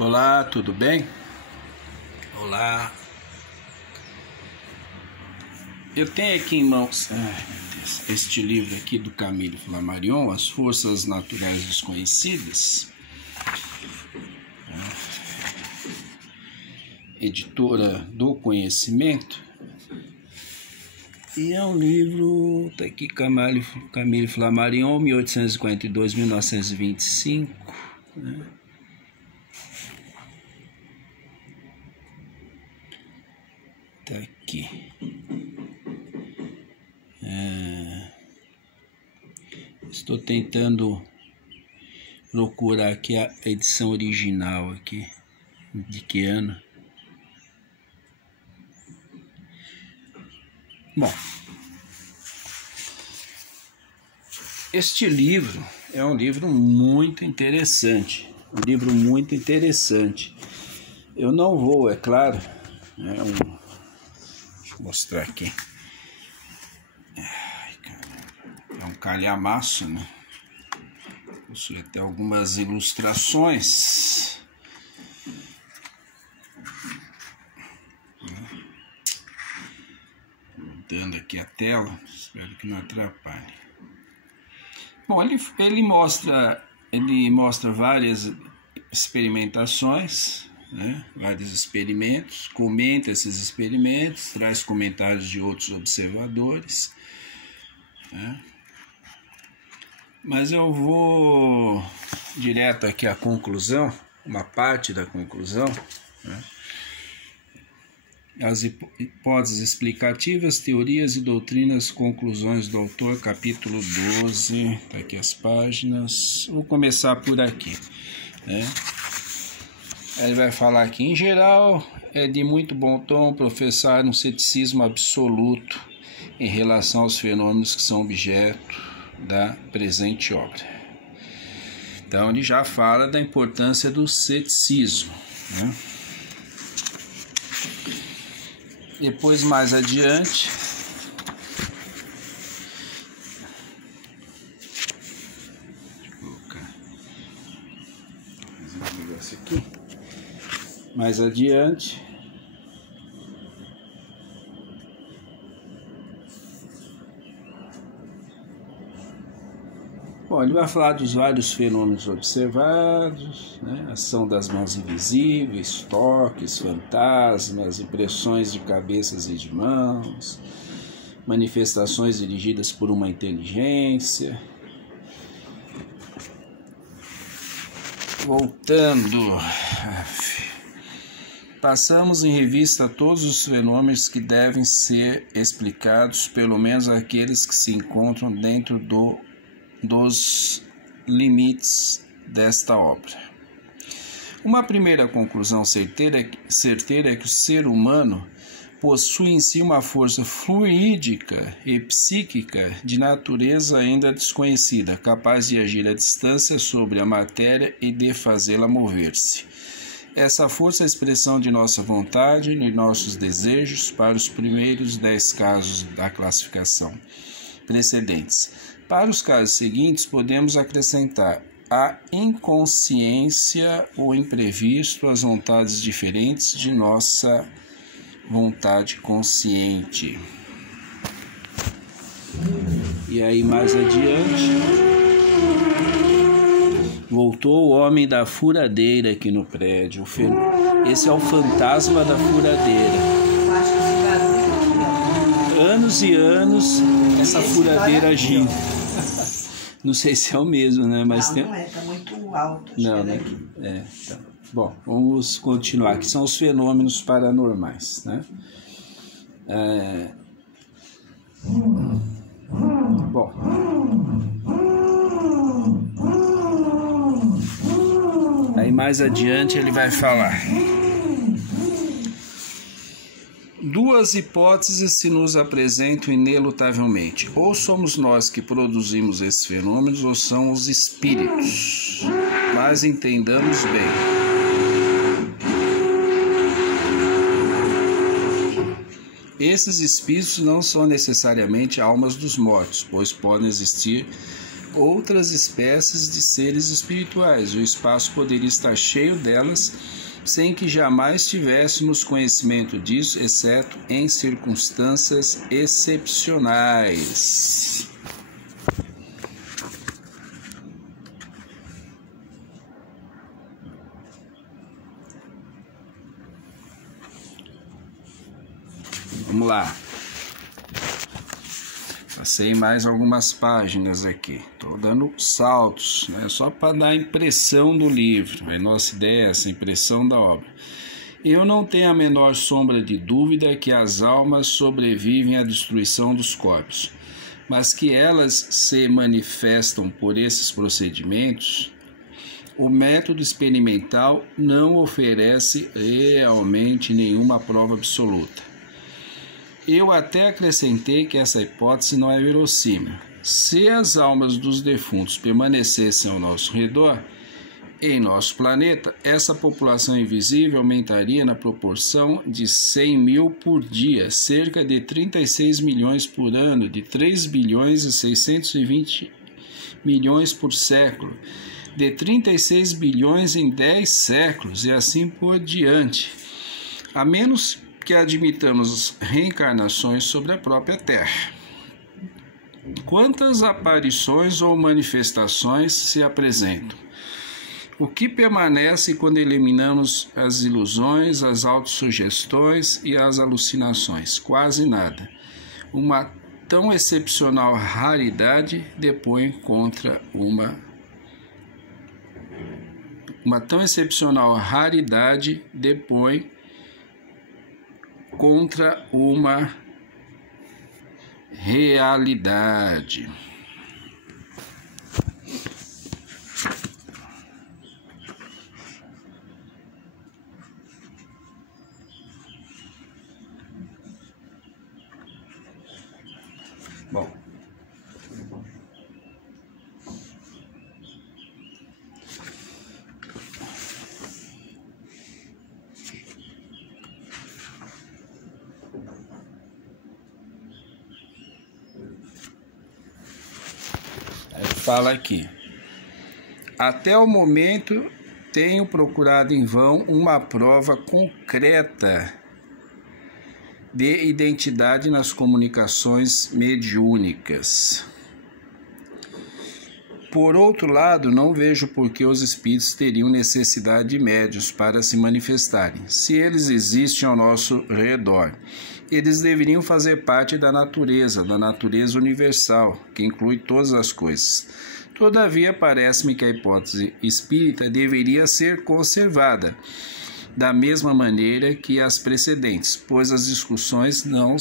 Olá, tudo bem? Olá. Eu tenho aqui em mãos este livro aqui do Camille Flammarion, As Forças Naturais Desconhecidas, editora do Conhecimento. E é um livro, tá aqui, Camille Flammarion, 1852-1925, né? Tá aqui. Estou tentando procurar aqui a edição original aqui, de que ano. Bom, este livro é um livro muito interessante, Eu não vou, é claro, deixa eu mostrar aqui. Ai, caramba, é um calhamaço, né? Possui até algumas ilustrações. Dando aqui a tela, espero que não atrapalhe. Bom, ele mostra várias experimentações, né? Vários experimentos, comenta esses experimentos, traz comentários de outros observadores, né? Mas eu vou direto aqui à conclusão, uma parte da conclusão, né? As hipóteses explicativas, teorias e doutrinas, conclusões do autor, capítulo 12, tá aqui as páginas. Vou começar por aqui, né? Ele vai falar aqui, em geral, é de muito bom tom professar um ceticismo absoluto em relação aos fenômenos que são objeto da presente obra. Então, ele já fala da importância do ceticismo, né? Depois, mais adiante, deixa eu colocar um negócio aqui. Mais adiante, bom, ele vai falar dos vários fenômenos observados, né? Ação das mãos invisíveis, toques, fantasmas, impressões de cabeças e de mãos, manifestações dirigidas por uma inteligência. Voltando, passamos em revista todos os fenômenos que devem ser explicados, pelo menos aqueles que se encontram dentro dos limites desta obra. Uma primeira conclusão certeira é que o ser humano possui em si uma força fluídica e psíquica de natureza ainda desconhecida, capaz de agir à distância sobre a matéria e de fazê-la mover-se. Essa força é a expressão de nossa vontade e nossos desejos para os primeiros 10 casos da classificação precedentes. Para os casos seguintes, podemos acrescentar a inconsciência, o imprevisto, as vontades diferentes de nossa vontade consciente. E aí, mais adiante, voltou o homem da furadeira aqui no prédio. Esse é o fantasma da furadeira. Anos e anos essa furadeira agindo. Não sei se é o mesmo, né? Mas não é, tá muito alto. Não, né? Então. Bom, vamos continuar. Que são os fenômenos paranormais, né? Bom. Aí mais adiante ele vai falar. Duas hipóteses se nos apresentam inelutavelmente. Ou somos nós que produzimos esses fenômenos, ou são os espíritos. Mas entendamos bem. Esses espíritos não são necessariamente almas dos mortos, pois podem existir outras espécies de seres espirituais. O espaço poderia estar cheio delas, sem que jamais tivéssemos conhecimento disso, exceto em circunstâncias excepcionais. Vamos lá. Passei mais algumas páginas aqui. Estou dando saltos, né? Só para dar a impressão do livro. A nossa ideia é essa, a impressão da obra. Eu não tenho a menor sombra de dúvida que as almas sobrevivem à destruição dos corpos, mas que elas se manifestam por esses procedimentos, o método experimental não oferece realmente nenhuma prova absoluta. Eu até acrescentei que essa hipótese não é verossímil. Se as almas dos defuntos permanecessem ao nosso redor, em nosso planeta, essa população invisível aumentaria na proporção de 100 mil por dia, cerca de 36 milhões por ano, de 3 bilhões e 620 milhões por século, de 36 bilhões em 10 séculos e assim por diante, a menos que admitamos reencarnações sobre a própria Terra. Quantas aparições ou manifestações se apresentam? O que permanece quando eliminamos as ilusões, as autossugestões e as alucinações? Quase nada. Uma tão excepcional raridade depõe contra uma tão excepcional raridade depõe contra uma realidade. Bom, fala aqui. Até o momento tenho procurado em vão uma prova concreta de identidade nas comunicações mediúnicas. Por outro lado, não vejo por que os espíritos teriam necessidade de médios para se manifestarem. Se eles existem ao nosso redor, eles deveriam fazer parte da natureza universal, que inclui todas as coisas. Todavia, parece-me que a hipótese espírita deveria ser conservada, da mesma maneira que as precedentes, pois as discussões não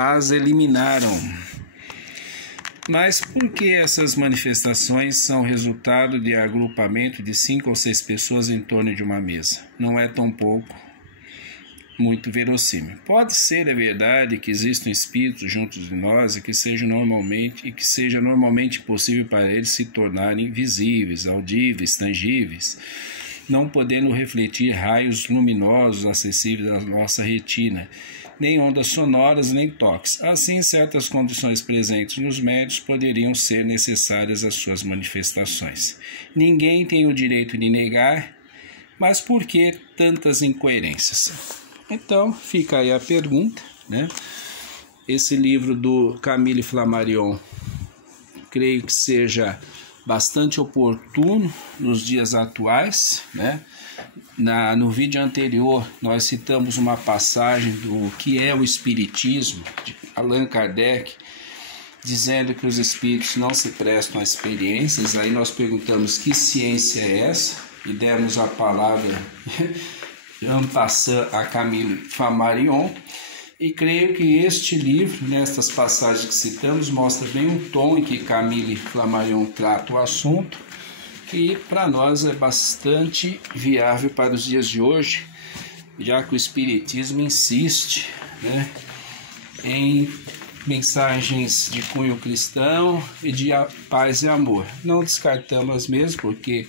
as eliminaram. Mas por que essas manifestações são resultado de agrupamento de 5 ou 6 pessoas em torno de uma mesa? Não é muito verossímil. Pode ser, é verdade, que existam espíritos junto de nós e que seja normalmente possível para eles se tornarem visíveis, audíveis, tangíveis, não podendo refletir raios luminosos acessíveis à nossa retina, nem ondas sonoras, nem toques. Assim, certas condições presentes nos médios poderiam ser necessárias às suas manifestações. Ninguém tem o direito de negar, mas por que tantas incoerências? Então, fica aí a pergunta, né? Esse livro do Camille Flammarion, creio que seja bastante oportuno nos dias atuais, né? No vídeo anterior, nós citamos uma passagem do que é o Espiritismo, de Allan Kardec, dizendo que os espíritos não se prestam a experiências. Aí nós perguntamos que ciência é essa e demos a palavra en passant a Camille Flammarion. E creio que este livro, nestas passagens que citamos, mostra bem o tom em que Camille Flammarion trata o assunto, que para nós é bastante viável para os dias de hoje, já que o Espiritismo insiste, né, em mensagens de cunho cristão e de paz e amor. Não descartamos mesmo, porque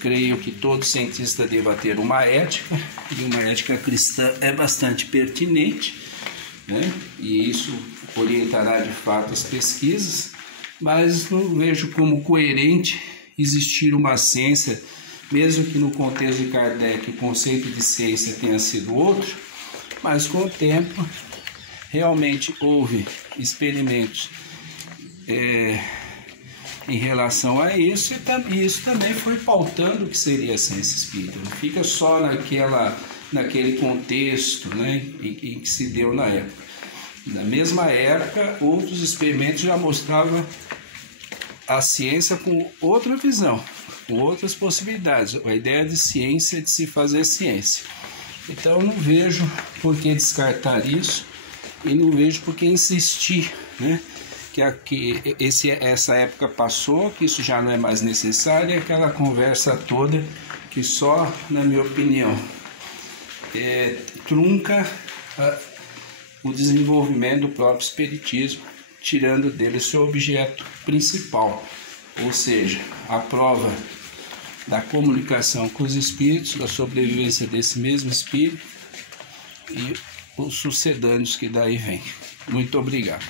creio que todo cientista deva ter uma ética, e uma ética cristã é bastante pertinente, né? E isso orientará de fato as pesquisas. mas não vejo como coerente existir uma ciência, mesmo que no contexto de Kardec o conceito de ciência tenha sido outro, mas com o tempo realmente houve experimentos em relação a isso, e isso também foi pautando o que seria a ciência espírita. Não fica só naquele contexto, né, em que se deu na época. Na mesma época, outros experimentos já mostravam a ciência com outra visão, com outras possibilidades. A ideia de ciência é de se fazer ciência. Então, não vejo por que descartar isso e não vejo por que insistir, né? Que essa época passou, que isso já não é mais necessário, e aquela conversa toda que só, na minha opinião, trunca o desenvolvimento do próprio espiritismo, tirando dele seu objeto principal, ou seja, a prova da comunicação com os espíritos, da sobrevivência desse mesmo espírito e os sucedâneos que daí vêm. Muito obrigado.